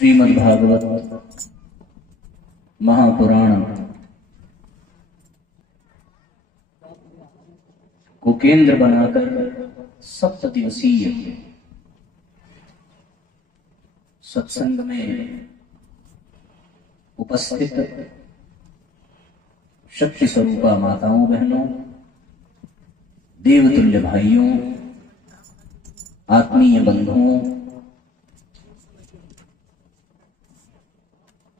श्रीमद् भागवत महापुराण को केंद्र बनाकर 7 दिवसीय सत्संग में उपस्थित शक्ति स्वरूपा माताओं बहनों, देवतुल्य भाइयों, आत्मीय बंधुओं,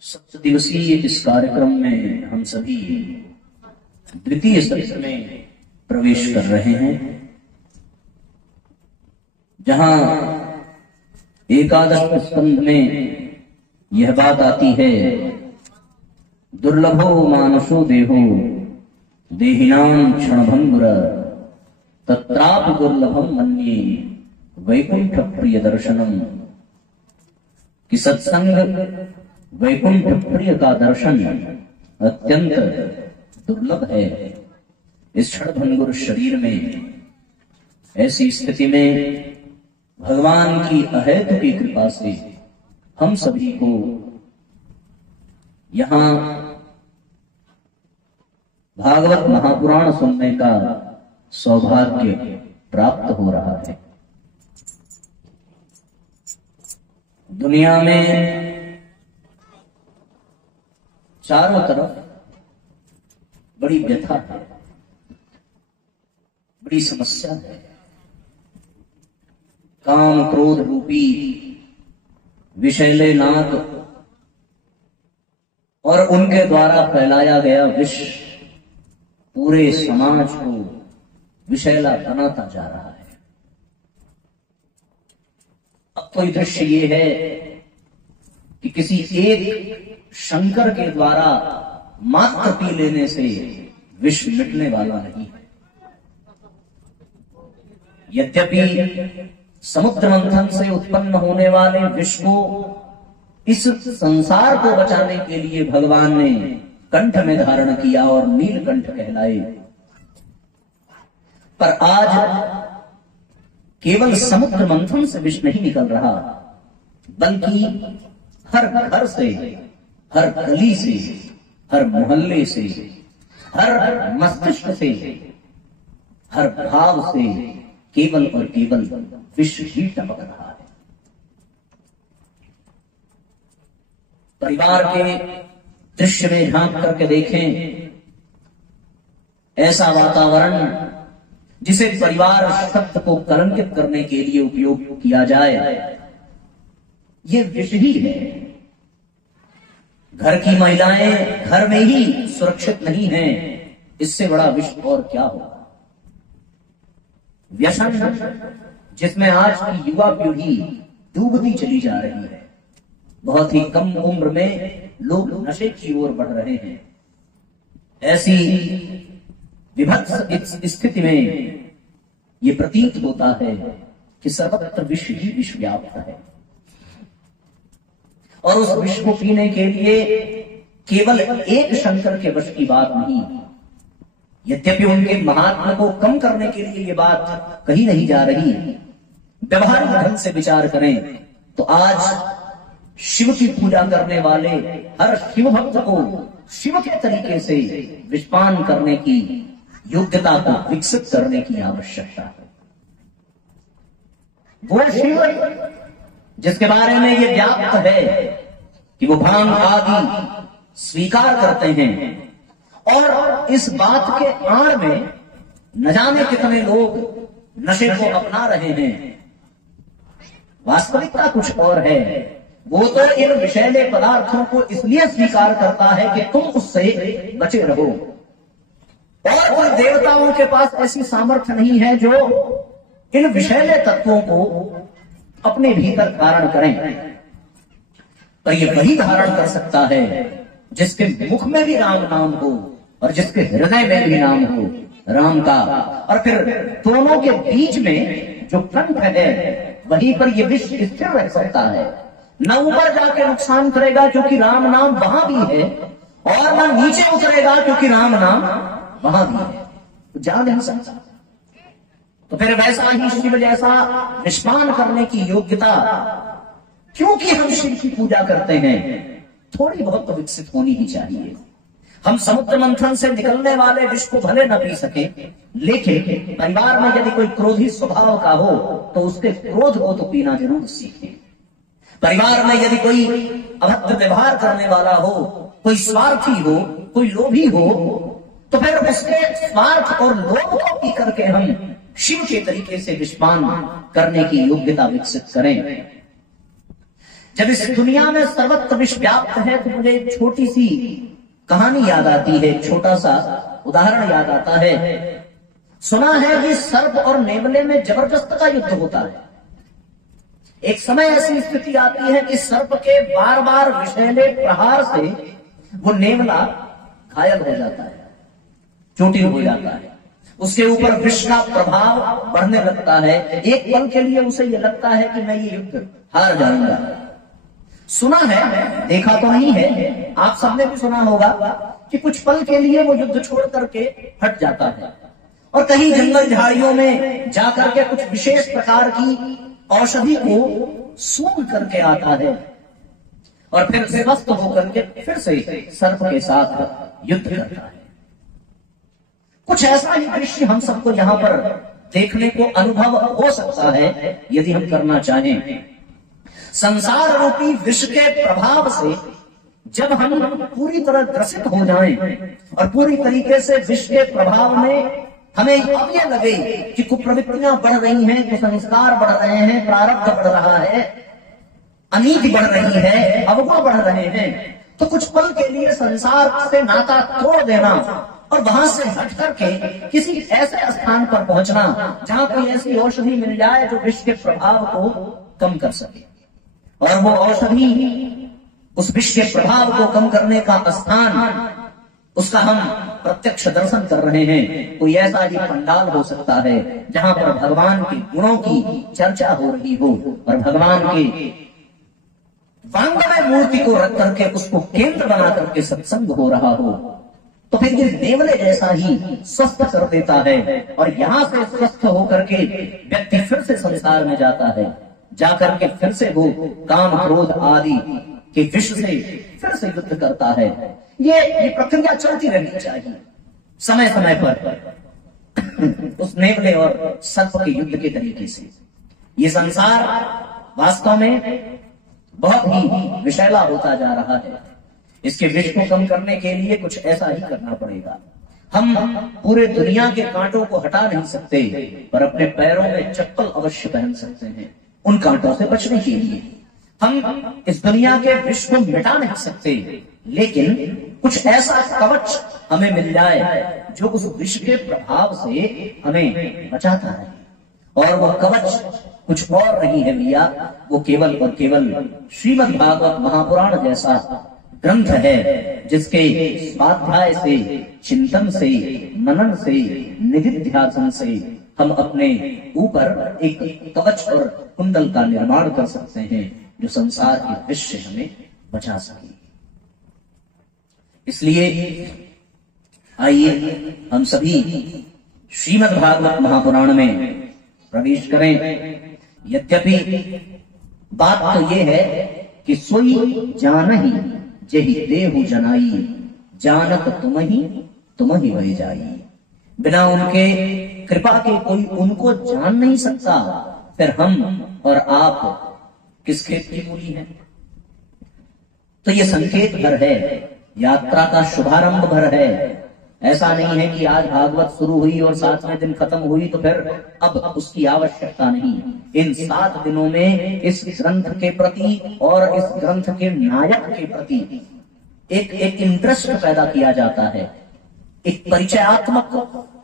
7 दिवसीय इस कार्यक्रम में हम सभी द्वितीय सत्र में प्रवेश कर रहे हैं, जहां एकादश स्कंध में यह बात आती है, दुर्लभो मानसो देहो देहिनां क्षणभंगुर तत्रापि दुर्लभम मन्ये वैकुंठ प्रिय दर्शनम। कि सत्संग वैकुंठ प्रिय का दर्शन अत्यंत दुर्लभ है। इस क्षणभंगुर शरीर में ऐसी स्थिति में भगवान की अहेतु की कृपा से हम सभी को यहां भागवत महापुराण सुनने का सौभाग्य प्राप्त हो रहा है। दुनिया में चारों तरफ बड़ी व्यथा है, बड़ी समस्या है। काम क्रोध रूपी विषैले नाग और उनके द्वारा फैलाया गया विष पूरे समाज को विषैला बनाता जा रहा है। अब तो दृश्य ये है कि किसी एक शंकर के द्वारा मात्र पी लेने से विष मिटने वाला नहीं है। यद्यपि समुद्र मंथन से उत्पन्न होने वाले विष को इस संसार को बचाने के लिए भगवान ने कंठ में धारण किया और नीलकंठ कहलाए, पर आज केवल समुद्र मंथन से विष नहीं निकल रहा, बल्कि हर घर से, हर गली से, हर मोहल्ले से, हर मस्तिष्क से, हर भाव से केवल और केवल विष ही टपक रहा है। परिवार के दृश्य में झांक करके देखें, ऐसा वातावरण जिसे परिवार शब्द को कलंकित करने के लिए उपयोग किया जाए, ये विष ही है। घर की महिलाएं घर में ही सुरक्षित नहीं हैं, इससे बड़ा विष और क्या होगा। व्यसन जिसमें आज की युवा पीढ़ी डूबती चली जा रही है। बहुत ही कम उम्र में लोग नशे की ओर बढ़ रहे हैं। ऐसी विभत्स स्थिति में ये प्रतीत होता है कि सर्वत्र विष ही विष व्याप्त है, और उस विष को पीने के लिए केवल एक शंकर के वश की बात नहीं। यद्यपि उनके महात्मा को कम करने के लिए ये बात कही नहीं जा रही, व्यवहारिक ढंग से विचार करें तो आज शिव की पूजा करने वाले हर शिव भक्त को शिव के तरीके से विषपान करने की योग्यता को विकसित करने की आवश्यकता है। वो शिव जिसके बारे में ये व्याप्त है कि वो भांग आदि स्वीकार करते हैं, और इस बात के आड़ में न जाने कितने लोग नशे को अपना रहे हैं। वास्तविकता कुछ और है। वो तो इन विषैले पदार्थों को इसलिए स्वीकार करता है कि तुम उससे बचे रहो, और कोई देवताओं के पास ऐसी सामर्थ्य नहीं है जो इन विषैले तत्वों को अपने भीतर धारण करें। पर ये वही धारण कर सकता है जिसके मुख में भी राम नाम हो और जिसके हृदय में भी नाम हो राम का, और फिर दोनों के बीच में जो कंठ है वहीं पर ये विष स्थिर रह सकता है। न ऊपर जाके नुकसान करेगा क्योंकि राम नाम वहां भी है, और न नीचे उतरेगा क्योंकि राम नाम वहां भी है, तो जा नहीं सकता। तो फिर वैसा ही शिव जैसा निष्पान करने की योग्यता क्योंकि हम शिव की पूजा करते हैं, थोड़ी बहुत तो विकसित होनी ही चाहिए। हम समुद्र मंथन से निकलने वाले विष को भले न पी सके, लेकिन परिवार में यदि कोई क्रोधी स्वभाव का हो तो उसके क्रोध को तो पीना जरूर सीखें। परिवार में यदि कोई अभद्र व्यवहार करने वाला हो, कोई स्वार्थी हो, कोई लोभी हो, तो फिर उसके स्वार्थ और लोभ को पी करके हम शिव के तरीके से विषपान करने की योग्यता विकसित करें। जब इस दुनिया में सर्वत्र विष व्याप्त है तो मुझे एक छोटी सी कहानी याद आती है, छोटा सा उदाहरण याद आता है। सुना है कि सर्प और नेवले में जबरदस्त का युद्ध होता है। एक समय ऐसी स्थिति आती है कि सर्प के बार बार विषैले प्रहार से वो नेवला घायल हो जाता है, चोटिल हो जाता है, उसके ऊपर विष का प्रभाव बढ़ने लगता है। एक पल के लिए उसे यह लगता है कि मैं ये युद्ध हार जाऊंगा। सुना है, देखा तो नहीं है, आप सबने भी सुना होगा कि कुछ पल के लिए वो युद्ध छोड़ करके हट जाता है और कहीं जंगल झाड़ियों में जाकर के कुछ विशेष प्रकार की औषधि को सूंघ करके आता है और फिर स्वस्थ होकर के फिर से सर्प के साथ युद्ध करता है। कुछ ऐसा ही दृश्य हम सबको यहाँ पर देखने को अनुभव हो सकता है यदि हम करना चाहें। संसार रूपी विष के प्रभाव से जब हम पूरी तरह ग्रसित हो जाएं और पूरी तरीके से विष के प्रभाव में हमें अब यह लगे कि कुप्रवृत्तियां बढ़ रही हैं, कुसंस्कार बढ़ रहे हैं, प्रारब्ध बढ़ रहा है, अनीति बढ़ रही है, अवगुण बढ़ रहे हैं, तो कुछ पल के लिए संसार से नाता तोड़ देना और वहां से हट करके किसी ऐसे स्थान पर पहुंचना जहां कोई ऐसी औषधि मिल जाए जो विष के प्रभाव को कम कर सके। और वो औषधि, उस विष के प्रभाव को कम करने का स्थान, उसका हम प्रत्यक्ष दर्शन कर रहे हैं। कोई ऐसा ही पंडाल हो सकता है जहां पर भगवान के गुणों की चर्चा हो रही हो और भगवान के वांगमय मूर्ति को रख करके उसको केंद्र बना करके सत्संग हो रहा हो, तो फिर ये नेवले जैसा ही स्वस्थ कर देता है और यहां से स्वस्थ होकर के व्यक्ति फिर से संसार में जाता है, जाकर के फिर से वो काम क्रोध आदि के विष से फिर से युद्ध करता है। ये प्रक्रिया चलती रहनी चाहिए समय समय पर उस नेवले और सर्प के युद्ध के तरीके से। ये संसार वास्तव में बहुत ही विषैला होता जा रहा है। इसके विष को कम करने के लिए कुछ ऐसा ही करना पड़ेगा। हम पूरे दुनिया के कांटों को हटा नहीं सकते, पर अपने पैरों में चप्पल अवश्य पहन सकते हैं उन कांटों से बचने के लिए। हम इस दुनिया के विष को मिटा नहीं सकते, लेकिन कुछ ऐसा कवच हमें मिल जाए जो उस विष के प्रभाव से हमें बचाता है। और वो कवच कुछ और नहीं है भैया, वो केवल और केवल श्रीमद् भागवत महापुराण जैसा ग्रंथ है जिसके स्वाध्याय से, चिंतन से, मनन से, निधिध्यासन से हम अपने ऊपर एक कवच और कुंडल का निर्माण कर सकते हैं जो संसार के विष से हमें बचा सके। इसलिए आइए हम सभी श्रीमद् भागवत महापुराण में प्रवेश करें। यद्यपि बात तो ये है कि सोई जानहि जेहि देहु जनाई, जानत तुम ही वही जाई। बिना उनके कृपा के कोई उनको जान नहीं सकता, फिर हम और आप किस खेत की मूली हैं। तो ये संकेत भर है, यात्रा का शुभारंभ भर है। ऐसा नहीं है कि आज भागवत शुरू हुई और 7वें दिन खत्म हुई तो फिर अब उसकी आवश्यकता नहीं। इन 7 दिनों में इस ग्रंथ के प्रति और इस ग्रंथ के नायक के प्रति एक इंटरेस्ट पैदा किया जाता है, एक परिचयात्मक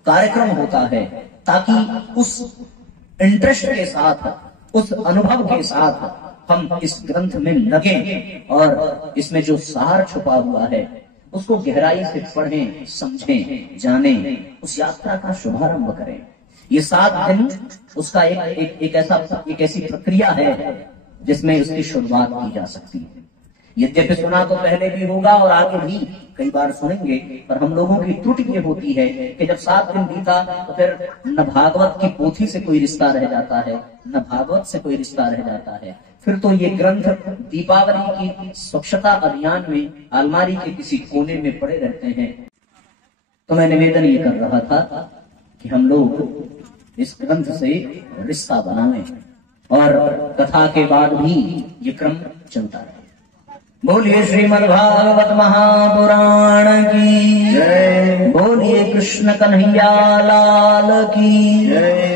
कार्यक्रम होता है, ताकि उस इंटरेस्ट के साथ, उस अनुभव के साथ हम इस ग्रंथ में लगें और इसमें जो सार छुपा हुआ है उसको गहराई से पढ़ें, समझें, जानें, उस यात्रा का शुभारंभ करें। ये 7 दिन उसका एक ऐसी प्रक्रिया है जिसमें उसकी शुरुआत की जा सकती है। यद्यपि सुना तो पहले भी होगा और आगे भी कई बार सुनेंगे, पर हम लोगों की त्रुटि ये होती है कि जब 7 दिन बीता तो फिर न भागवत की पोथी से कोई रिश्ता रह जाता है, न भागवत से कोई रिश्ता रह जाता है। फिर तो ये ग्रंथ दीपावली की स्वच्छता अभियान में अलमारी के किसी कोने में पड़े रहते हैं। तो मैं निवेदन ये कर रहा था कि हम लोग इस ग्रंथ से रिश्ता बनाएं और कथा के बाद भी ये क्रम चलता रहे। बोलिए श्रीमद् भागवत महापुराण की जय। बोलिए कृष्ण कन्हैया लाल की जय।